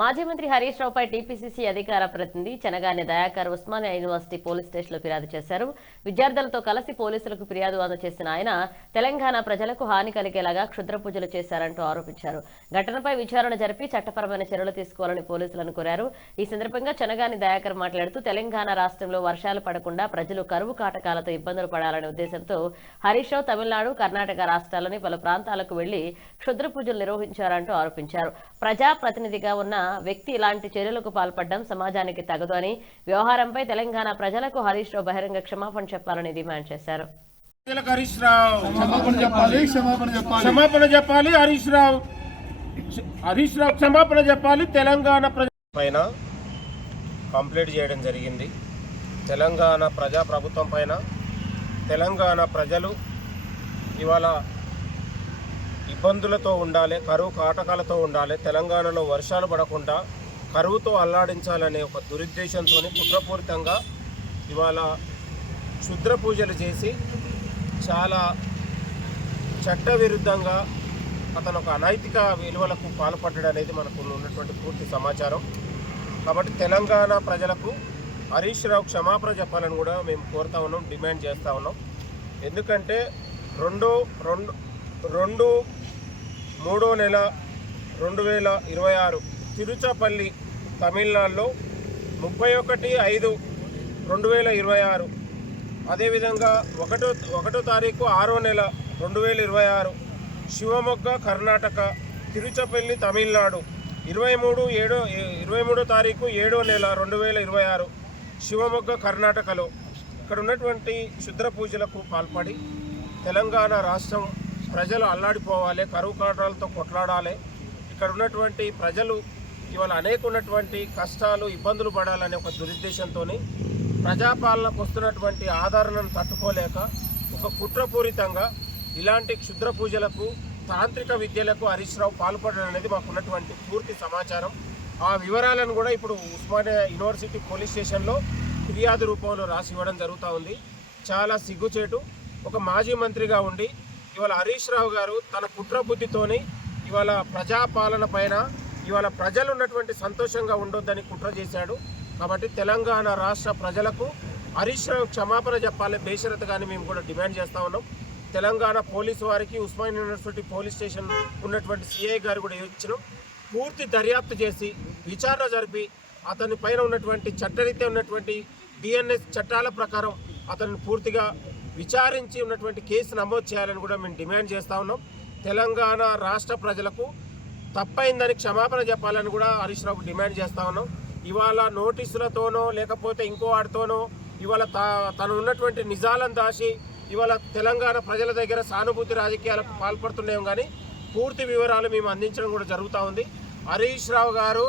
మాజీ మంత్రి హరీష్ రావుపై టీపీసీసీ అధికార ప్రతినిధి చెనగాని దయాకర్ ఉస్మానియా యూనివర్సిటీ పోలీస్ స్టేషన్లో ఫిర్యాదు చేశారు. విద్యార్థులతో కలిసి పోలీసులకు ఫిర్యాదు అందజేసిన ఆయన తెలంగాణ ప్రజలకు హాని కలిగేలాగా క్షుద్ర పూజలు చేశారంటూ ఆరోపించారు. ఘటనపై విచారణ జరిపి చట్టపరమైన చర్యలు తీసుకోవాలని పోలీసులను కోరారు. ఈ సందర్భంగా చెనగాని దయాకర్ మాట్లాడుతూ తెలంగాణ రాష్ట్రంలో వర్షాలు పడకుండా ప్రజలు కరువు కాటకాలతో ఇబ్బందులు పడాలనే ఉద్దేశంతో హరీష్ రావు తమిళనాడు, కర్ణాటక రాష్ట్రాల్లోని పలు ప్రాంతాలకు వెళ్లి క్షుద్ర పూజలు నిర్వహించారంటూ ఆరోపించారు. ప్రజాప్రతినిధిగా ఉన్న వ్యక్తి ఇలాంటి చర్యలకు పాల్పడడం సమాజానికి తగదు అని, వ్యవహారంపై తెలంగాణ ప్రజలకు హరీష్ రావు బహిరంగ క్షమాపణ చెప్పాలని డిమాండ్ చేశారు. క్షమాపణ చెప్పాలి. తెలంగాణ పైన కంప్లైంట్ చేయడం జరిగింది. తెలంగాణ ప్రభుత్వం పైన తెలంగాణ ప్రజలు ఇవాళ ఇబ్బందులతో ఉండాలి, కరువు కాటకాలతో ఉండాలి, తెలంగాణలో వర్షాలు పడకుండా కరువుతో అల్లాడించాలనే ఒక దురుద్దేశంతో కుట్రపూరితంగా ఇవాళ క్షుద్ర పూజలు చేసి చాలా చట్టవిరుద్ధంగా అతను ఒక అనైతిక విలువలకు పాల్పడ్డాడు అనేది మనకు ఉన్నటువంటి పూర్తి సమాచారం. కాబట్టి తెలంగాణ ప్రజలకు హరీష్ రావు క్షమాపణ చెప్పాలని కూడా మేము కోరుతా ఉన్నాం, డిమాండ్ చేస్తూ ఉన్నాం. ఎందుకంటే 3వ నెల 2026 తిరుచపల్లి తమిళనాడులో 31/5/2026 అదేవిధంగా 1వ తారీఖు 6వ నెల 2026 శివమొగ్గ కర్ణాటక, తిరుచపల్లి తమిళనాడు 23వ తారీఖు 7వ నెల 2026 శివమొగ్గ కర్ణాటకలో ఇక్కడ ఉన్నటువంటి క్షుద్ర పూజలకు పాల్పడి తెలంగాణ రాష్ట్రం ప్రజలు అల్లాడిపోవాలి, కరువు కాటాలతో కొట్లాడాలి, ఇక్కడ ఉన్నటువంటి ప్రజలు ఇవాళ అనేక ఉన్నటువంటి కష్టాలు ఇబ్బందులు పడాలనే ఒక దురుద్దేశంతో ప్రజాపాలనకు వస్తున్నటువంటి ఆదరణను తట్టుకోలేక ఒక కుట్రపూరితంగా ఇలాంటి క్షుద్ర పూజలకు, తాంత్రిక విద్యలకు హరీష్ రావు పాల్పడడం అనేది మాకు ఉన్నటువంటి పూర్తి సమాచారం. ఆ వివరాలను కూడా ఇప్పుడు ఉస్మానియా యూనివర్సిటీ పోలీస్ స్టేషన్లో ఫిర్యాదు రూపంలో రాసి ఇవ్వడం జరుగుతూ ఉంది. చాలా సిగ్గుచేటు. ఒక మాజీ మంత్రిగా ఉండి ఇవాళ హరీష్ రావు గారు తన కుట్ర బుద్ధితోని ఇవాళ ప్రజాపాలన పైన ఇవాళ ప్రజలు ఉన్నటువంటి సంతోషంగా ఉండొద్దని కుట్ర చేశాడు. కాబట్టి తెలంగాణ రాష్ట్ర ప్రజలకు హరీష్ రావు క్షమాపణ చెప్పాలి బేషరతుగాని మేము కూడా డిమాండ్ చేస్తూ ఉన్నాం. తెలంగాణ పోలీసు వారికి ఉస్మానియా యూనివర్సిటీ పోలీస్ స్టేషన్ ఉన్నటువంటి సిఐ గారు కూడా ఇచ్చినాం. పూర్తి దర్యాప్తు చేసి విచారణ జరిపి అతని పైన ఉన్నటువంటి చట్టరీత్యా ఉన్నటువంటి డిఎన్ఎస్ చట్టాల ప్రకారం అతన్ని పూర్తిగా విచారించి ఉన్నటువంటి కేసు నమోదు చేయాలని కూడా మేము డిమాండ్ చేస్తూ ఉన్నాం. తెలంగాణ రాష్ట్ర ప్రజలకు తప్పైందని క్షమాపణ చెప్పాలని కూడా హరీష్ రావుకు డిమాండ్ చేస్తూ ఉన్నాం. ఇవాళ నోటీసులతోనో లేకపోతే ఇంకో వాటితోనో ఇవాళ తను ఉన్నటువంటి నిజాలను దాచి ఇవాళ తెలంగాణ ప్రజల దగ్గర సానుభూతి రాజకీయాలకు పాల్పడుతున్నాం. కానీ పూర్తి వివరాలు మేము అందించడం కూడా జరుగుతూ ఉంది. హరీష్ రావు గారు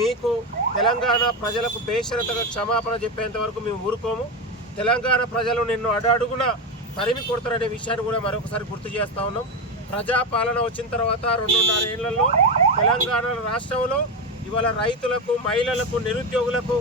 మీకు తెలంగాణ ప్రజలకు బేషరతుగా క్షమాపణ చెప్పేంత వరకు మేము ఊరుకోము. తెలంగాణ ప్రజలు నిన్ను అడుగున తరిమి కొడతారనే విషయాన్ని కూడా మరొకసారి గుర్తు చేస్తూ ఉన్నాం. ప్రజాపాలన వచ్చిన తర్వాత 2.5 ఏళ్లలో తెలంగాణ రాష్ట్రంలో ఇవాళ రైతులకు, మహిళలకు, నిరుద్యోగులకు